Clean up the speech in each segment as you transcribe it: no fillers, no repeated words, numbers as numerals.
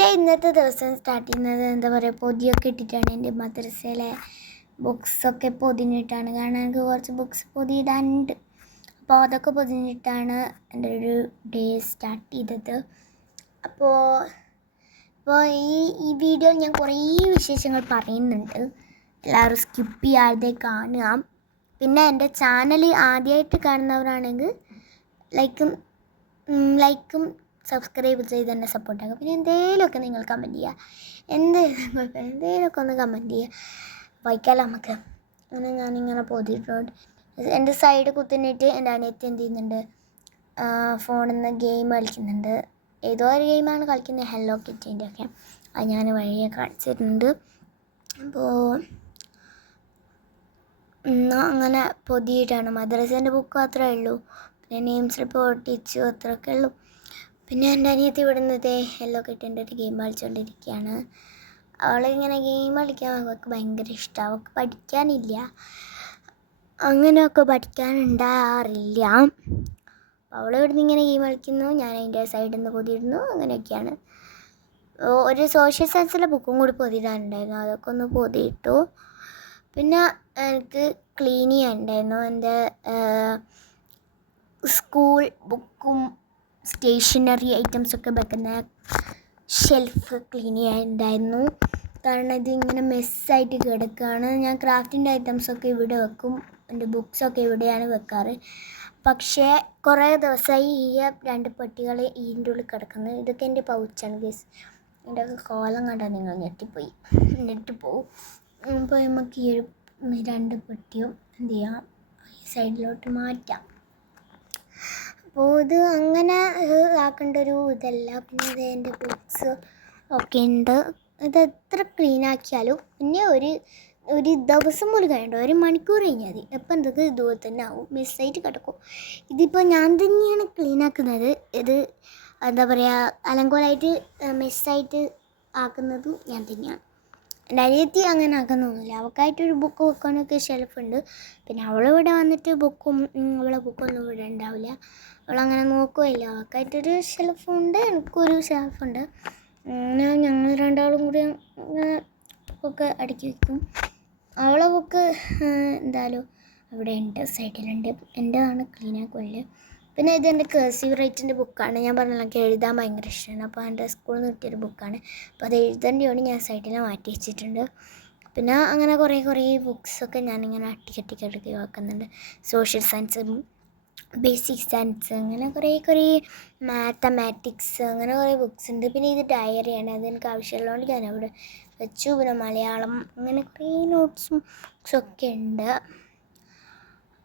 എൻ്റെ ഇന്നത്തെ ദിവസം സ്റ്റാർട്ട് ചെയ്യുന്നത് എന്താ പറയുക, പൊതിയൊക്കെ ഇട്ടിട്ടാണ്. എൻ്റെ മദ്രസയിലെ ബുക്സൊക്കെ പൊതിഞ്ഞിട്ടാണ്. കാരണം എനിക്ക് കുറച്ച് ബുക്സ് പൊതിയിടാനുണ്ട്. അപ്പോൾ അതൊക്കെ പൊതിഞ്ഞിട്ടാണ് എൻ്റെ ഒരു ഡേ സ്റ്റാർട്ട് ചെയ്തത്. അപ്പോൾ ഈ വീഡിയോയിൽ ഞാൻ കുറേ വിശേഷങ്ങൾ പറയുന്നുണ്ട്. എല്ലാവരും സ്കിപ്പ് ചെയ്യാതെ കാണുക. പിന്നെ എൻ്റെ ചാനൽ ആദ്യമായിട്ട് കാണുന്നവരാണെങ്കിൽ ലൈക്കും സബ്സ്ക്രൈബ് ചെയ്ത് തന്നെ സപ്പോർട്ടാക്കുക. പിന്നെ എന്തെങ്കിലുമൊക്കെ നിങ്ങൾ കമൻറ്റ് ചെയ്യുക. എന്തെങ്കിലുമൊക്കെ ഒന്ന് കമൻറ്റ് ചെയ്യുക, വായിക്കാമല്ലോ നമുക്ക്. അങ്ങനെ ഞാനിങ്ങനെ പൊതിയിട്ടുണ്ട്. എൻ്റെ സൈഡ് കുത്തിനിട്ട് എൻ്റെ അനിയത്തി എന്ത് ചെയ്യുന്നുണ്ട്, ഫോണിൽ നിന്ന് ഗെയിം കളിക്കുന്നുണ്ട്. ഏതോ ഒരു ഗെയിമാണ് കളിക്കുന്നത്, ഹെല്ലോ കിറ്റീൻ്റെ ഒക്കെ. അത് ഞാൻ വഴിയെ കാണിച്ചിട്ടുണ്ട്. അപ്പോൾ അങ്ങനെ പൊതിയിട്ടാണ്. മദ്രസേൻ്റെ ബുക്ക് മാത്രമേ ഉള്ളൂ. പിന്നെ നെയിം സ്ലിപ്പ് ഒട്ടിച്ചു, അത്രയൊക്കെ ഉള്ളൂ. പിന്നെ എൻ്റെ അനിയത്തി ഇവിടുന്നതേ ഹെല്ലോ കിറ്റീൻ്റെ ഒരു ഗെയിം കളിച്ചുകൊണ്ടിരിക്കുകയാണ്. അവളിങ്ങനെ ഗെയിം കളിക്കാൻ അവൾക്ക് ഭയങ്കര ഇഷ്ടമാണ്. അവൾക്ക് പഠിക്കാനില്ല, അങ്ങനെയൊക്കെ പഠിക്കാനുണ്ടാറില്ല. അവൾ ഇവിടുന്ന് ഇങ്ങനെ ഗെയിം കളിക്കുന്നു, ഞാൻ അതിൻ്റെ സൈഡിൽ നിന്ന് പൊതിയിടുന്നു. അങ്ങനെയൊക്കെയാണ്. ഒരു സോഷ്യൽ സയൻസിലെ ബുക്കും കൂടി പൊതിയിടാനുണ്ടായിരുന്നു, അതൊക്കെ ഒന്ന് പൊതിയിട്ടു. പിന്നെ എനിക്ക് ക്ലീൻ ചെയ്യാനുണ്ടായിരുന്നു. എൻ്റെ സ്കൂൾ ബുക്കും സ്റ്റേഷനറി ഐറ്റംസൊക്കെ വെക്കുന്ന ഷെൽഫ് ക്ലീൻ ചെയ്യാനുണ്ടായിരുന്നു. കാരണം ഇതിങ്ങനെ മെസ്സായിട്ട് കിടക്കുകയാണ്. ഞാൻ ക്രാഫ്റ്റിൻ്റെ ഐറ്റംസൊക്കെ ഇവിടെ വെക്കും, എൻ്റെ ബുക്സൊക്കെ ഇവിടെയാണ് വെക്കാറ്. പക്ഷേ കുറേ ദിവസമായി ഈ 2 പെട്ടികൾ ഇതിൻ്റെ ഉള്ളിൽ കിടക്കുന്നത്. ഇതൊക്കെ എൻ്റെ പൗച്ചാണ് ഗൈസ്. എൻ്റെ കോലം കണ്ടാൽ നിങ്ങൾ ഞെട്ടിപ്പോവും. അപ്പോൾ നമുക്ക് ഈ ഒരു 2 പെട്ടിയും എന്ത് ചെയ്യാം, ഈ സൈഡിലോട്ട് മാറ്റാം. അപ്പോൾ ഇത് അങ്ങനെ ആക്കേണ്ട ഒരു ഇതല്ല. പിന്നെ ഇത് എൻ്റെ ബുക്സ് ഒക്കെ ഉണ്ട്. ഇത് എത്ര ക്ലീൻ ആക്കിയാലും പിന്നെ ഒരു ദിവസം പോലും കഴിയണ്ട, 1 മണിക്കൂർ കഴിഞ്ഞാൽ മതി. എപ്പോൾ എന്തൊക്കെ ഇതുപോലെ തന്നെ ആവും, മിസ്സായിട്ട് കിടക്കും. ഇതിപ്പോൾ ഞാൻ തന്നെയാണ് ക്ലീൻ ആക്കുന്നത്. ഇത് എന്താ പറയുക, അലങ്കോലമായിട്ട് മിസ്സായിട്ട് ആക്കുന്നതും ഞാൻ തന്നെയാണ്. എൻ്റെ അനിയത്തി അങ്ങനെ ആക്കുന്നൊന്നുമില്ല. അവൾക്കായിട്ടൊരു ബുക്ക് വെക്കാനൊക്കെ ഷെൽഫുണ്ട്. പിന്നെ അവളിവിടെ വന്നിട്ട് അവളെ ബുക്കൊന്നും ഇവിടെ ഉണ്ടാവില്ല, അവളങ്ങനെ നോക്കുകയില്ല. അവൾക്കായിട്ടൊരു ഷെൽഫുണ്ട്, എനിക്കൊരു ഷെൽഫുണ്ട്. ഞങ്ങൾ 2 കൂടി ബുക്കൊക്കെ അടുക്കി വയ്ക്കും. അവളെ ബുക്ക് എന്തായാലും അവിടെ ഉണ്ട്, സൈഡിലുണ്ട്. എൻ്റെതാണ് ക്ലീൻ ആക്കുമല്ലേ. പിന്നെ ഇതെൻ്റെ കേഴ്സീവ് റൈറ്റിൻ്റെ ബുക്കാണ്. ഞാൻ പറഞ്ഞല്ലോ എനിക്ക് എഴുതാൻ ഭയങ്കര ഇഷ്ടമാണ്. അപ്പോൾ എൻ്റെ സ്കൂളിൽ നിന്ന് കിട്ടിയൊരു ബുക്കാണ്. അപ്പോൾ അത് എഴുതേണ്ടതുകൊണ്ട് ഞാൻ സൈഡിൽ മാറ്റി വെച്ചിട്ടുണ്ട്. പിന്നെ അങ്ങനെ കുറേ ബുക്സൊക്കെ ഞാനിങ്ങനെ അട്ടിക്കട്ടി വെക്കുന്നുണ്ട്. സോഷ്യൽ സയൻസ്, ബേസിക് സയൻസ്, അങ്ങനെ കുറേ മാത്തമാറ്റിക്സ്, അങ്ങനെ കുറേ ബുക്സ് ഉണ്ട്. പിന്നെ ഇത് ഡയറിയാണ്, അതെനിക്ക് ആവശ്യമുള്ളതുകൊണ്ട് ഞാൻ അവിടെ വെച്ചു. പിന്നെ മലയാളം, അങ്ങനെ കുറേ നോട്ട്സും ബുക്സൊക്കെ ഉണ്ട്.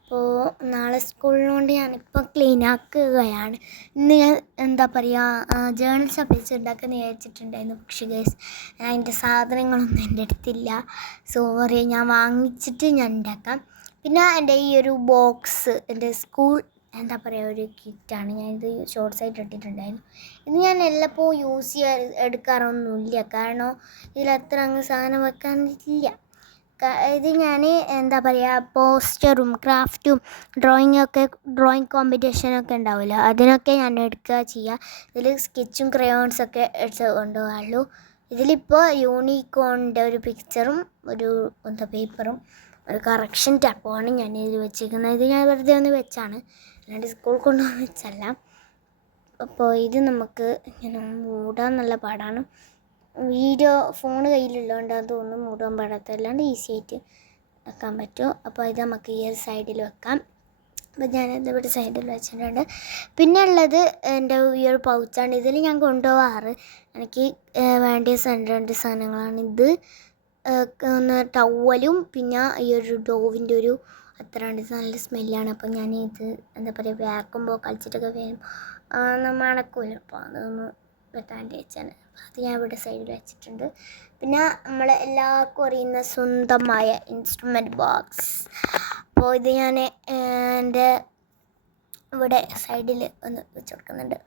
അപ്പോൾ നാളെ സ്കൂളിനോണ്ട് ഞാനിപ്പോൾ ക്ലീൻ ആക്കുകയാണ്. ഇന്ന് ഞാൻ എന്താ പറയുക, ജേർണൽ സപ്ലൈസ് ഉണ്ടാക്കാൻ വിചാരിച്ചിട്ടുണ്ടായിരുന്നു. പക്ഷേ ഗൈസ് അതിൻ്റെ സാധനങ്ങളൊന്നും എൻ്റെ അടുത്തില്ല. സോറി, ഞാൻ വാങ്ങിച്ചിട്ട് ഞാൻ ഉണ്ടാക്കാം. പിന്നെ എൻ്റെ ഈ ഒരു ബോക്സ് എൻ്റെ സ്കൂൾ എന്താ പറയുക ഒരു കിറ്റാണ്. ഞാനിത് ഷോർട്ട്സായിട്ട് ഇട്ടിട്ടുണ്ടായിരുന്നു. ഇത് ഞാൻ എല്ലപ്പോൾ എടുക്കാറൊന്നുമില്ല, കാരണം ഇതിലത്ര അങ്ങ് സാധനം വെക്കാനില്ല. ഇത് ഞാൻ എന്താ പറയുക, പോസ്റ്ററും ക്രാഫ്റ്റും ഡ്രോയിങ് കോമ്പറ്റീഷനൊക്കെ ഉണ്ടാവുമല്ലോ, അതിനൊക്കെ ഞാൻ എടുക്കുക ചെയ്യുക. ഇതിൽ സ്കെച്ചും ക്രയോൺസൊക്കെ എടുത്ത് കൊണ്ടുപോകാറുള്ളൂ. ഇതിലിപ്പോൾ യൂണിക്കോണിൻ്റെ ഒരു പിക്ചറും ഒരു പേപ്പറും ഒരു കറക്ഷൻ ടാപ്പുമാണ് ഞാൻ ഇതിൽ വെച്ചിരിക്കുന്നത്. ഇത് ഞാൻ വെറുതെ ഒന്ന് വെച്ചാണ്, അല്ലാണ്ട് സ്കൂൾ കൊണ്ടുപോകാൻ വെച്ചല്ല. അപ്പോൾ ഇത് നമുക്ക് ഇങ്ങനെ മൂടാൻ നല്ല പാടാണ്. ഫോൺ കയ്യിലുള്ളതുകൊണ്ടാന്ന് തോന്നുന്നു മൂടാൻ പാടാത്ത, അല്ലാണ്ട് ഈസി ആയിട്ട് വെക്കാൻ പറ്റും. അപ്പോൾ ഇത് നമുക്ക് ഈ ഒരു സൈഡിൽ വെക്കാം. അപ്പോൾ ഞാനത് ഇവിടെ സൈഡിൽ വെച്ചിട്ടുണ്ട്. പിന്നെ ഉള്ളത് എൻ്റെ ഈ ഒരു പൗച്ചാണ്. ഇതിൽ ഞാൻ കൊണ്ടുപോകാറ് എനിക്ക് വേണ്ടിയ 2 സാധനങ്ങളാണ്. ഇത് ഒന്ന് ടവലും പിന്നെ ഈ ഒരു ഡോവിൻ്റെ ഒരു അത്രയാണ്. ഇത് നല്ല സ്മെല്ലാണ്. അപ്പോൾ ഞാൻ ഇത് എന്താ പറയുക, വേക്കുമ്പോൾ കളിച്ചിട്ടൊക്കെ വേഗം മണക്കുമല്ലോ, അപ്പോൾ അതൊന്ന് വെട്ടാൻ്റെ വെച്ചാണ്. അത് ഞാൻ ഇവിടെ സൈഡിൽ വെച്ചിട്ടുണ്ട്. പിന്നെ നമ്മൾ എല്ലാവർക്കും അറിയുന്ന സ്വന്തമായ ഇൻസ്ട്രുമെൻറ്റ് ബോക്സ്. അപ്പോൾ ഇത് ഞാൻ എൻ്റെ ഇവിടെ സൈഡിൽ ഒന്ന് വെച്ച് കൊടുക്കുന്നുണ്ട്,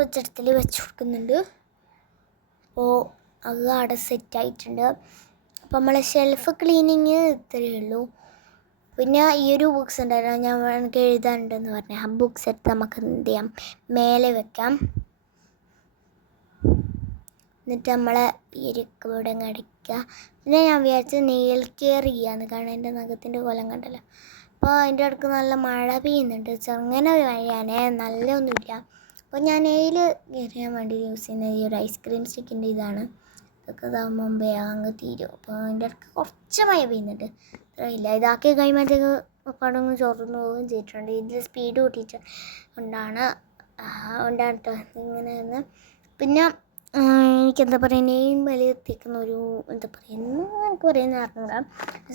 വെച്ചിടത്തിൽ വെച്ച് കൊടുക്കുന്നുണ്ട്. അപ്പോൾ അത് അവിടെ സെറ്റായിട്ടുണ്ട്. അപ്പോൾ നമ്മളെ ഷെൽഫ് ക്ലീനിങ് ഇത്രയേ ഉള്ളൂ. പിന്നെ ഈ ഒരു ബുക്സ് ഉണ്ടായിരുന്നു, എനിക്ക് എഴുതാനുണ്ടെന്ന് പറഞ്ഞാൽ ആ ബുക്സ് എടുത്ത് നമുക്ക് എന്ത് ചെയ്യാം, മേലെ വെക്കാം. എന്നിട്ട് നമ്മളെ പേരൊക്കെ ഇവിടെ അടിക്കുക. പിന്നെ ഞാൻ വിചാരിച്ചു നെയിൽ കെയർ ചെയ്യാന്ന്, കാരണം എൻ്റെ നഖത്തിൻ്റെ കൊലം കണ്ടല്ലോ. അപ്പോൾ അതിൻ്റെ അടുക്ക് നല്ല മഴ പെയ്യുന്നുണ്ട്, ചെറുങ്ങനെ ഒരു മഴയാണ്, നല്ല ഒന്നുമില്ല. അപ്പോൾ ഞാൻ നെയിൽ കെയർ വേണ്ടി യൂസ് ചെയ്യുന്ന ഈ ഒരു ഐസ്ക്രീം സ്റ്റിക്കിൻ്റെ ഇതാണ്. ഇതൊക്കെ ഇതാകുമ്പോൾ മുമ്പേ അങ്ങ് തീരും. അപ്പോൾ അതിൻ്റെ അടുക്ക് കുറച്ച് മഴ പെയ്യുന്നുണ്ട്, ഇത്രയില്ല. ഇതാക്കി കഴിയുമ്പോഴത്തേക്ക് പടങ്ങ് ചോർന്നു പോവുകയും ചെയ്തിട്ടുണ്ട്. ഇതിൽ സ്പീഡ് കൂട്ടിയിട്ട് കൊണ്ടാണ് കേട്ടോ ഇങ്ങനെ. പിന്നെ എനിക്കെന്താ പറയുക, നെയിം വലിയ എത്തിക്കുന്ന ഒരു എന്താ പറയുക, എനിക്ക് പറയുന്ന അറിഞ്ഞൂടാ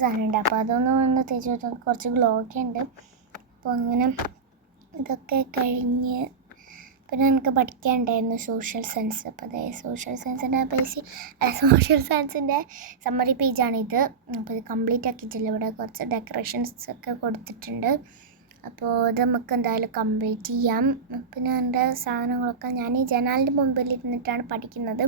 സാധനമുണ്ട്. അപ്പോൾ അതൊന്ന് തേച്ച് വെച്ചാൽ കുറച്ച് ഗ്ലോ ഒക്കെ ഉണ്ട്. അപ്പോൾ അങ്ങനെ ഇതൊക്കെ കഴിഞ്ഞ് പിന്നെ എനിക്ക് പഠിക്കാനുണ്ടായിരുന്നു സോഷ്യൽ സയൻസ്. അപ്പോൾ അതെ സോഷ്യൽ സയൻസിൻ്റെ സമ്മറി പേജാണിത്. അപ്പോൾ ഇത് കംപ്ലീറ്റ് ആക്കിയിട്ടില്ല, ഇവിടെ കുറച്ച് ഡെക്കറേഷൻസ് ഒക്കെ കൊടുത്തിട്ടുണ്ട്. അപ്പോൾ ഇത് നമുക്ക് എന്തായാലും കംപ്ലീറ്റ് ചെയ്യാം. പിന്നെ എൻ്റെ സാധനങ്ങളൊക്കെ ഞാൻ ഈ ജനാലിൻ്റെ മുമ്പിൽ ഇരുന്നിട്ടാണ് പഠിക്കുന്നത്.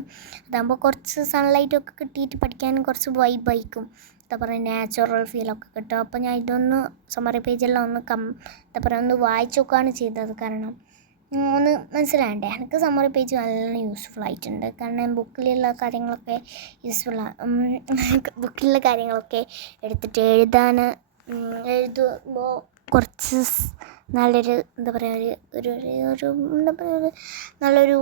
അതാകുമ്പോൾ കുറച്ച് സൺലൈറ്റൊക്കെ കിട്ടിയിട്ട് പഠിക്കാനും കുറച്ച് വൈബായിരിക്കും, എന്താ പറയുക നാച്ചുറൽ ഫീലൊക്കെ കിട്ടും. അപ്പോൾ ഞാൻ ഇതൊന്ന് സമ്മറി പേജെല്ലാം എന്താ പറയുക ഒന്ന് വായിച്ചു നോക്കുകയാണ് ചെയ്തത്, കാരണം ഒന്ന് മനസ്സിലാകണ്ടേ. എനിക്ക് സമ്മറി പേജ് നല്ല യൂസ്ഫുൾ ആയിട്ടുണ്ട്, കാരണം ബുക്കിലുള്ള കാര്യങ്ങളൊക്കെ ബുക്കിലുള്ള കാര്യങ്ങളൊക്കെ എടുത്തിട്ട് എഴുതുമ്പോൾ കുറച്ച് നല്ലൊരു എന്താ പറയുക ഒരു എന്താ പറയുക നല്ലൊരു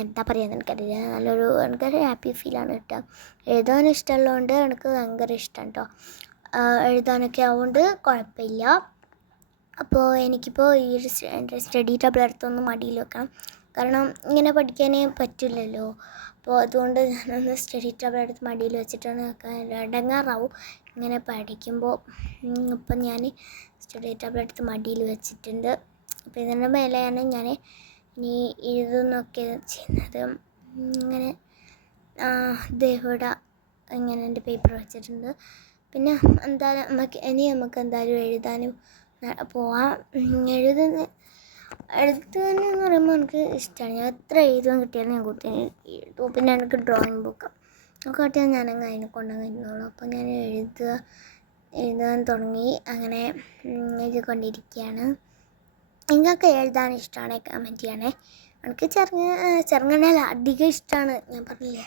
എന്താ പറയുക എനിക്കറിയില്ല, എനിക്കൊരു ഹാപ്പി ഫീലാണ് കിട്ടുക. എഴുതാൻ ഇഷ്ടമുള്ളതുകൊണ്ട് എനിക്ക് ഭയങ്കര ഇഷ്ടം കേട്ടോ, എഴുതാനൊക്കെ ആവുകൊണ്ട് കുഴപ്പമില്ല. അപ്പോൾ എനിക്കിപ്പോൾ ഈ ഒരു സ്റ്റഡി ടേബിൾ എടുത്തൊന്ന് മടിയിൽ വെക്കണം, കാരണം ഇങ്ങനെ പഠിക്കാനേ പറ്റില്ലല്ലോ. അപ്പോൾ അതുകൊണ്ട് ഞാനൊന്ന് സ്റ്റഡി ടേബിൾ എടുത്ത് മടിയിൽ വെച്ചിട്ടാണ് ഇടങ്ങാറാവും ഇങ്ങനെ പഠിക്കുമ്പോൾ. ഇപ്പം ഞാൻ സ്റ്റഡി ടേബിൾ എടുത്ത് മടിയിൽ വെച്ചിട്ടുണ്ട്. അപ്പോൾ ഇതിൻ്റെ മേലെയാണ് ഞാൻ ഇനി എഴുതുന്നൊക്കെ ചെയ്യുന്നത്. ഇങ്ങനെ ഇവിടെ ഇങ്ങനെ എൻ്റെ പേപ്പർ വെച്ചിട്ടുണ്ട്. പിന്നെ എന്തായാലും നമുക്ക് എന്തായാലും എഴുതാനും പോവാം. എഴുതുകയെന്ന് പറയുമ്പോൾ എനിക്ക് ഇഷ്ടമാണ്, ഞാൻ എത്ര എഴുതാൻ കിട്ടിയാലും ഞാൻ കുത്തി എഴുതും. പിന്നെ എനിക്ക് ഡ്രോയിങ് ബുക്ക് ഒക്കെ കിട്ടിയാൽ ഞാനങ്ങ് അതിനെ കൊണ്ടങ്ങ് ഇരുന്നോളൂ. അപ്പോൾ ഞാൻ എഴുതാൻ തുടങ്ങി, അങ്ങനെ എഴുതിക്കൊണ്ടിരിക്കുകയാണ്. നിങ്ങൾക്ക് എഴുതാൻ ഇഷ്ടമാണ് കമൻറ്റ് ചെയ്യണേ. എനിക്ക് ചെറുങ്ങനല്ല അധികം ഇഷ്ടമാണ്, ഞാൻ പറഞ്ഞില്ലേ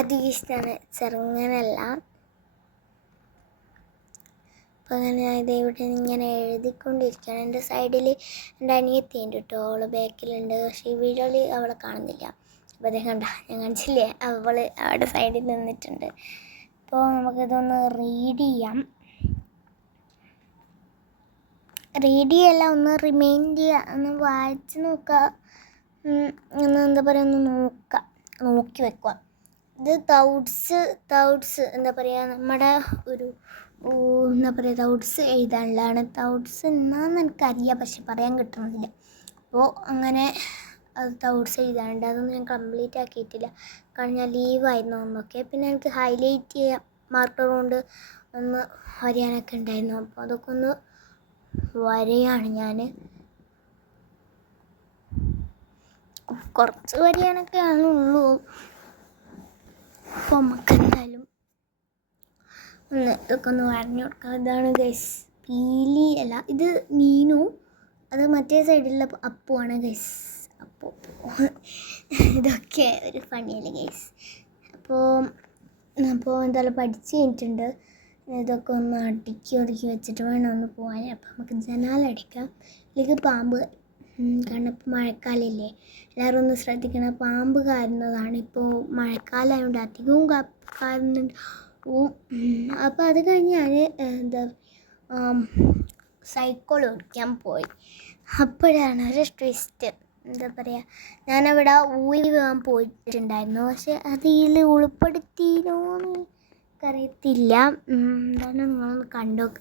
അധികം ഇഷ്ടമാണ്, ചെറുങ്ങനല്ല. അപ്പോൾ അങ്ങനെ ഞാൻ ഇവിടെ ഇങ്ങനെ എഴുതിക്കൊണ്ടിരിക്കുകയാണ്. എൻ്റെ സൈഡിൽ എൻ്റെ അനിയത്തിയുണ്ട് കേട്ടോ, അവൾ ബാക്കിലുണ്ട്, പക്ഷേ ഈ വീഡിയോയിൽ അവളെ കാണുന്നില്ല. അപ്പോൾ അതേ കണ്ട ഞാൻ കാണിച്ചില്ലേ, അവൾ അവിടെ സൈഡിൽ നിന്നിട്ടുണ്ട്. അപ്പോൾ നമുക്കിതൊന്ന് റീഡ് ചെയ്യല്ല, ഒന്ന് റിമൈൻഡ് ചെയ്യുക, ഒന്ന് വായിച്ച് നോക്കുക, എന്താ പറയുക ഒന്ന് നോക്കി വെക്കുക. ഇത് തൗട്ട്സ് എന്താ പറയുക നമ്മുടെ ഒരു എന്താ പറയുക തൗട്ട്സ് എഴുതാനുള്ളതാണ്. തൗട്ട്സ് എന്നാന്ന് എനിക്കറിയാം, പക്ഷെ പറയാൻ കിട്ടുന്നില്ല. അപ്പോൾ അങ്ങനെ അത് തൗട്ട്സ് എഴുതാനുണ്ട്, അതൊന്നും ഞാൻ കംപ്ലീറ്റ് ആക്കിയിട്ടില്ല, കാരണം ഞാൻ ലീവായിരുന്നു ഒന്നൊക്കെ. പിന്നെ എനിക്ക് ഹൈലൈറ്റ് ചെയ്യാൻ മാർക്കർ കൊണ്ട് ഒന്ന് വരയാനൊക്കെ ഉണ്ടായിരുന്നു, അപ്പോൾ അതൊക്കെ ഒന്ന് വരയാണ് ഞാൻ. കുറച്ച് വരയാനൊക്കെ ആണുള്ളൂ. അപ്പോൾ നമുക്ക് എന്തായാലും ഇതൊക്കെ ഒന്ന് വരഞ്ഞു കൊടുക്കാം. ഇതാണ് ഗൈസ് പീലി അല്ല, ഇത് മീനു, അത് മറ്റേ സൈഡിലുള്ള അപ്പുവാണ് ഗൈസ്. അപ്പോൾ ഇതൊക്കെ ഒരു ഫണിയല്ലേ ഗൈസ്. അപ്പോൾ എന്തായാലും പഠിച്ച് കഴിഞ്ഞിട്ടുണ്ട്. ഇതൊക്കെ ഒന്ന് ഒതുക്കി വെച്ചിട്ട് വേണം ഒന്ന് പോകാൻ. അപ്പോൾ നമുക്ക് ജനാലടിക്കാം, അല്ലെങ്കിൽ പാമ്പ്, കാരണം ഇപ്പോൾ മഴക്കാലമില്ലേ, എല്ലാവരും ഒന്ന് ശ്രദ്ധിക്കണം, പാമ്പ് കയറുന്നതാണ്. ഇപ്പോൾ മഴക്കാലമായതുകൊണ്ട് അധികവും കയറുന്നുണ്ട്. അപ്പോൾ അത് കഴിഞ്ഞ് ഞാൻ സൈക്കിൾ ഓടിക്കാൻ പോയി. അപ്പോഴാണ് ഒരു ട്വിസ്റ്റ്, എന്താ പറയുക, ഞാനവിടെ ഊരി വീഴാൻ പോയിട്ടുണ്ടായിരുന്നു, പക്ഷെ അതിൽ ഉൾപ്പെടുത്തിയോന്ന് എനിക്കറിയത്തില്ല. എന്താണ് നിങ്ങളൊന്ന് കണ്ടോക്ക്,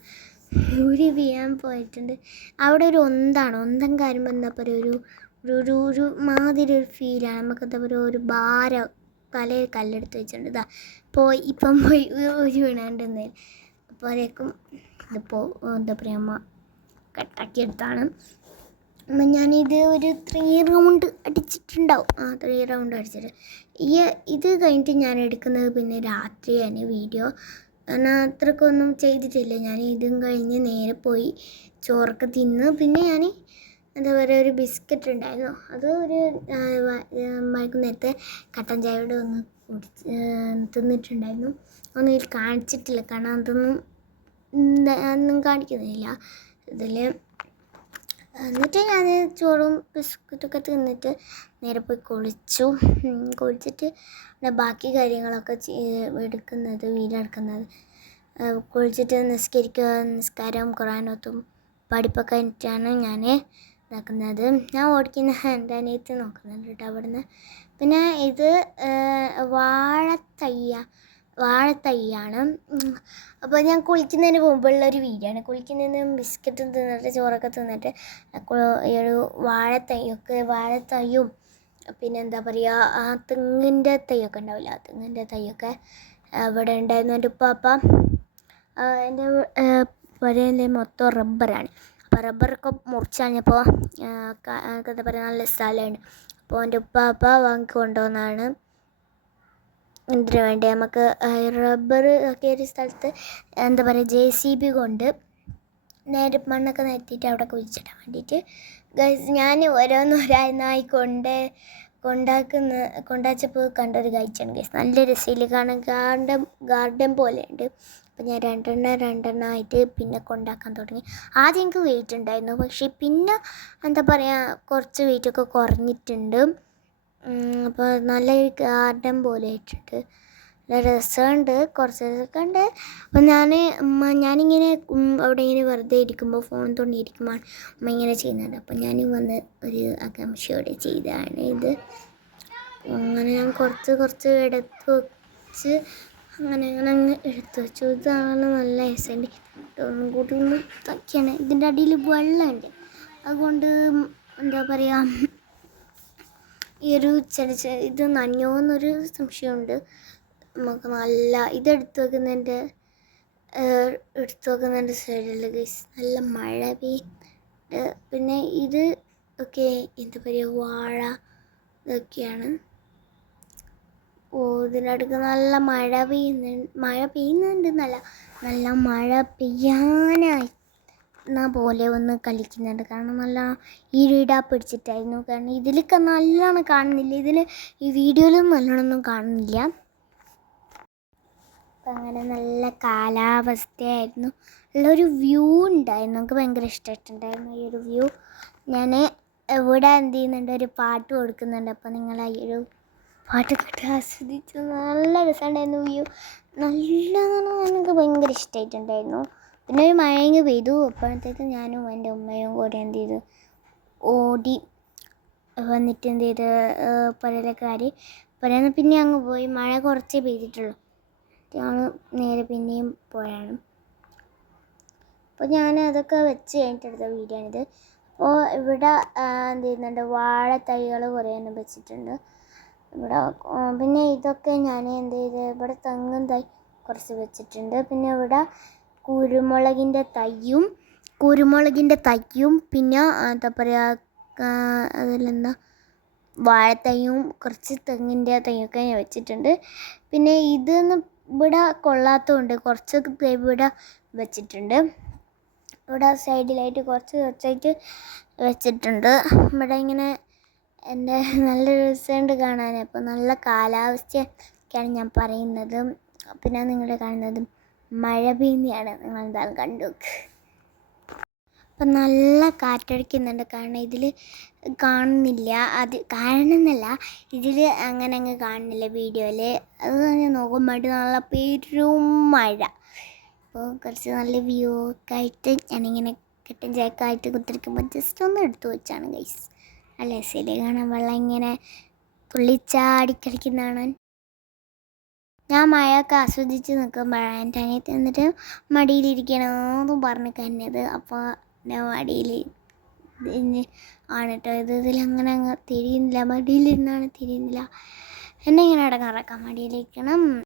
ഊരി വീഴാൻ പോയിട്ടുണ്ട്. അവിടെ ഒരു ഒന്തം കാര്യമ്പോൾ എന്താ പറയുക ഒരു മാതിരി ഒരു ഫീലാണ് നമുക്ക്. എന്താ പറയുക ഒരു ഭാരം തലയിൽ കല്ലെടുത്ത് വെച്ചിട്ടുണ്ട്. ഇപ്പം പോയി ഊരി വീണാണ്ടെന്ന്. അപ്പോഴേക്കും ഇതിപ്പോൾ എന്താ പറയുക അമ്മ കട്ടാക്കിയെടുത്താണ്. അപ്പം ഞാനിത് ഒരു 3 റൗണ്ട് അടിച്ചിട്ടുണ്ടാവും. 3 റൗണ്ട് അടിച്ചിട്ട് ഇത് കഴിഞ്ഞിട്ട് ഞാൻ എടുക്കുന്നത് പിന്നെ രാത്രിയാണ് വീഡിയോ, കാരണം അത്രക്കൊന്നും ചെയ്തിട്ടില്ല. ഞാൻ ഇതും കഴിഞ്ഞ് നേരെ പോയി ചോറൊക്കെ തിന്ന് പിന്നെ ഞാൻ എന്താ പറയുക ഒരു ബിസ്ക്കറ്റ് ഉണ്ടായിരുന്നു. അത് ഒരു വൈകുന്നേരത്തെ കട്ടൻ ചായയോട് ഒന്ന് തിന്നിട്ടുണ്ടായിരുന്നു. ഒന്നും ഇതിൽ കാണിച്ചിട്ടില്ല, കാരണം അതൊന്നും കാണിക്കുന്നില്ല ഇതിൽ. എന്നിട്ട് ഞാൻ ചോറും ബിസ്ക്കറ്റൊക്കെ തിന്നിട്ട് നേരെ പോയി കുളിച്ചിട്ട് ബാക്കി കാര്യങ്ങളൊക്കെ വീഡിയോ എടുക്കുന്നത്. കുളിച്ചിട്ട് നിസ്കാരം ഖുർആനോത്തും പഠിപ്പൊക്കെ കഴിഞ്ഞിട്ടാണ് ഞാൻ ഇതാക്കുന്നത്. ഞാൻ ഓടിക്കുന്ന എൻ്റെ അനിയത്തി നോക്കുന്നുണ്ട് കേട്ടോ അവിടുന്ന്. പിന്നെ ഇത് വാഴത്തൈയാണ്. അപ്പോൾ ഞാൻ കുളിക്കുന്നതിന് മുമ്പുള്ളൊരു വീഡിയോ ആണ്. കുളിക്കുന്നതിന് ബിസ്ക്കറ്റും തിന്നിട്ട് ചോറൊക്കെ തിന്നിട്ട് ഈ ഒരു വാഴത്തൈയും പിന്നെ എന്താ പറയുക ആ തെങ്ങിൻ്റെ തൈയൊക്കെ ഉണ്ടാവില്ല, ആ തെങ്ങിൻ്റെ തൈയൊക്കെ ഇവിടെ ഉണ്ടായിരുന്നു. എൻ്റെ ഉപ്പാപ്പ എൻ്റെ പുരയിൽ മൊത്തം റബ്ബറാണ്. അപ്പോൾ റബ്ബറൊക്കെ മുറിച്ച് കളഞ്ഞപ്പോൾ എന്താ പറയുക നല്ല സ്ഥലമുണ്ട്. അപ്പോൾ എൻ്റെ ഉപ്പാപ്പ വാങ്ങിക്കൊണ്ടുവന്നാണ് ഇതിന് വേണ്ടി. നമുക്ക് റബ്ബർ ഒക്കെ ഒരു സ്ഥലത്ത് എന്താ പറയുക JCB കൊണ്ട് നേരെ മണ്ണൊക്കെ നിരത്തിയിട്ട് അവിടെ കുഴിച്ചിടാൻ വേണ്ടിയിട്ട്. ഞാൻ ഓരോന്നായി കൊണ്ടാച്ചപ്പോൾ കണ്ടൊരു കാഴ്ചയാണ് ഗൈസ്. നല്ല രസയിൽ കാണാൻ ഗാർഡൻ പോലെയുണ്ട്. അപ്പോൾ ഞാൻ രണ്ടെണ്ണമായിട്ട് പിന്നെ കൊണ്ടാക്കാൻ തുടങ്ങി. ആദ്യം എനിക്ക് വെയിറ്റ് ഉണ്ടായിരുന്നു, പക്ഷേ പിന്നെ എന്താ പറയുക കുറച്ച് വെയിറ്റൊക്കെ കുറഞ്ഞിട്ടുണ്ട്. അപ്പോൾ നല്ലൊരു ഗാർഡൻ പോലെ ആയിട്ടുണ്ട്, നല്ല രസമുണ്ട്, കുറച്ച് രസമൊക്കെ ഉണ്ട്. അപ്പോൾ ഞാനിങ്ങനെ അവിടെ ഇങ്ങനെ വെറുതെ ഇരിക്കുമ്പോൾ ഫോൺ തോണ്ടിയിരിക്കുമ്പോൾ അമ്മ ഇങ്ങനെ ചെയ്യുന്നുണ്ട്. അപ്പോൾ ഞാൻ വന്ന് ഒരു ആകാംക്ഷയോടെ ചെയ്തതാണ് ഇത്. അങ്ങനെ ഞാൻ കുറച്ച് എടുത്ത് വെച്ച് അങ്ങനെ അങ്ങ് എടുത്തു വെച്ചു. ഇതാണ് നല്ല രസമുണ്ട്. ഒന്നും കൂടി ഒന്ന് തയ്ക്കാണ്. ഇതിൻ്റെ അടിയിൽ വെള്ളമുണ്ട്, അതുകൊണ്ട് എന്താ പറയുക ഈ ഒരു ഇത് നനഞ്ഞോന്നൊരു സംശയമുണ്ട്. നമുക്ക് നല്ല ഇതെടുത്ത് വെക്കുന്നതിൻ്റെ സൈഡിൽ ഗൈസ് നല്ല മഴ പെയ്യുന്നുണ്ട്. പിന്നെ ഇത് ഒക്കെ എന്താ പറയുക വാഴ ഇതൊക്കെയാണ്. ഇതിനടുക്ക് നല്ല മഴ പെയ്യുന്നുണ്ടെന്നല്ല, നല്ല മഴ പെയ്യാനായി പോലെ ഒന്ന് കളിക്കുന്നുണ്ട്. കാരണം നല്ല ഈരിടാ പിടിച്ചിട്ടായിരുന്നു. കാരണം ഇതിലൊക്കെ നല്ലോണം കാണുന്നില്ല, ഈ വീഡിയോയിലും നല്ലോണമൊന്നും കാണുന്നില്ല. അപ്പം അങ്ങനെ നല്ല കാലാവസ്ഥയായിരുന്നു, നല്ലൊരു വ്യൂ ഉണ്ടായിരുന്നു. നമുക്ക് ഭയങ്കര ഇഷ്ടമായിട്ടുണ്ടായിരുന്നു ഈ ഒരു വ്യൂ. ഞാൻ ഇവിടെ എന്ത് ചെയ്യുന്നുണ്ട്, ഒരു പാട്ട് കൊടുക്കുന്നുണ്ട്. അപ്പോൾ നിങ്ങൾ ഈ ഒരു പാട്ടൊക്കെ ആസ്വദിച്ചു. നല്ല രസമുണ്ടായിരുന്നു വ്യൂ. എനിക്ക് ഭയങ്കര ഇഷ്ടമായിട്ടുണ്ടായിരുന്നു. പിന്നെ ഒരു മഴയങ്ങ് പെയ്തു. അപ്പോഴത്തേക്ക് ഞാനും എൻ്റെ ഉമ്മയും കൂടെ എന്ത് ചെയ്തു, ഓടി വന്നിട്ട് എന്ത് ചെയ്ത് പുരയിൽ പിന്നെ അങ്ങ് പോയി. മഴ കുറച്ചേ പെയ്തിട്ടുള്ളൂ, ഞങ്ങൾ നേരെ പിന്നെയും പോയാണ്. അപ്പോൾ ഞാൻ അതൊക്കെ വെച്ച് കഴിഞ്ഞിട്ടെടുത്ത വീഡിയോ ആണിത്. അപ്പോൾ ഇവിടെ എന്ത് ചെയ്യുന്നുണ്ട്, വാഴത്തൈകൾ കുറേ എണ്ണം വെച്ചിട്ടുണ്ട് ഇവിടെ. പിന്നെ ഇതൊക്കെ ഞാൻ എന്ത് ചെയ്ത് ഇവിടെ തെങ്ങും തൈ കുറച്ച് വെച്ചിട്ടുണ്ട്. പിന്നെ ഇവിടെ കുരുമുളകിൻ്റെ തൈയും പിന്നെ എന്താ പറയുക അതിലെന്താ വാഴത്തൈയും കുറച്ച് തെങ്ങിൻ്റെ തൈയൊക്കെ ഞാൻ വെച്ചിട്ടുണ്ട്. പിന്നെ ഇതൊന്നും ഇവിടെ കൊള്ളാത്തതുകൊണ്ട് കുറച്ചൊക്കെ ഇവിടെ വെച്ചിട്ടുണ്ട്. ഇവിടെ സൈഡിലായിട്ട് കുറച്ചായിട്ട് വെച്ചിട്ടുണ്ട്. ഇവിടെ ഇങ്ങനെ എൻ്റെ നല്ല രസമുണ്ട് കാണാൻ. അപ്പോൾ നല്ല കാലാവസ്ഥയൊക്കെയാണ് ഞാൻ പറയുന്നത്. പിന്നെ നിങ്ങൾ കാണുന്നതും മഴ പെയ്യുന്നതാണ്, നിങ്ങൾ എന്തായാലും കണ്ടു. അപ്പം നല്ല കാറ്റടിക്കുന്നുണ്ട്, കാരണം ഇതിൽ കാണുന്നില്ല. കാരണം എന്നല്ല, ഇതിൽ അങ്ങനെ കാണുന്നില്ല വീഡിയോയിൽ. അത് ഞാൻ നോക്കുമ്പോൾ നല്ല പെരും മഴ. അപ്പോൾ കുറച്ച് നല്ല വ്യൂ ഒക്കെ ആയിട്ട് ഞാനിങ്ങനെ കട്ടൻ ചായക്കായിട്ട് കുത്തിരിക്കുമ്പോൾ ജസ്റ്റ് ഒന്ന് എടുത്തു വെച്ചാണ് ഗൈസ്. നല്ല രസയിലെ കാണാൻ, വെള്ളം ഇങ്ങനെ തുള്ളിച്ചാടി കളിക്കുന്നതാണ്. ഞാൻ മഴയൊക്കെ ആസ്വദിച്ച് നിൽക്കുമ്പോഴാണ് എൻ്റെ അനിയത്തി എന്നിട്ട് മടിയിലിരിക്കണമെന്നും പറഞ്ഞ് കന്നത്. അപ്പോൾ എൻ്റെ മടിയിൽ ആണ് കേട്ടോ ഇതിലങ്ങനെ അങ്ങ് തിരിയുന്നില്ല, മടിയിലിരുന്നാണ് തിരിയുന്നില്ല. എന്നെ ഇങ്ങനെ ഇടങ്ങാറാക്കാം, മടിയിലിരിക്കണം.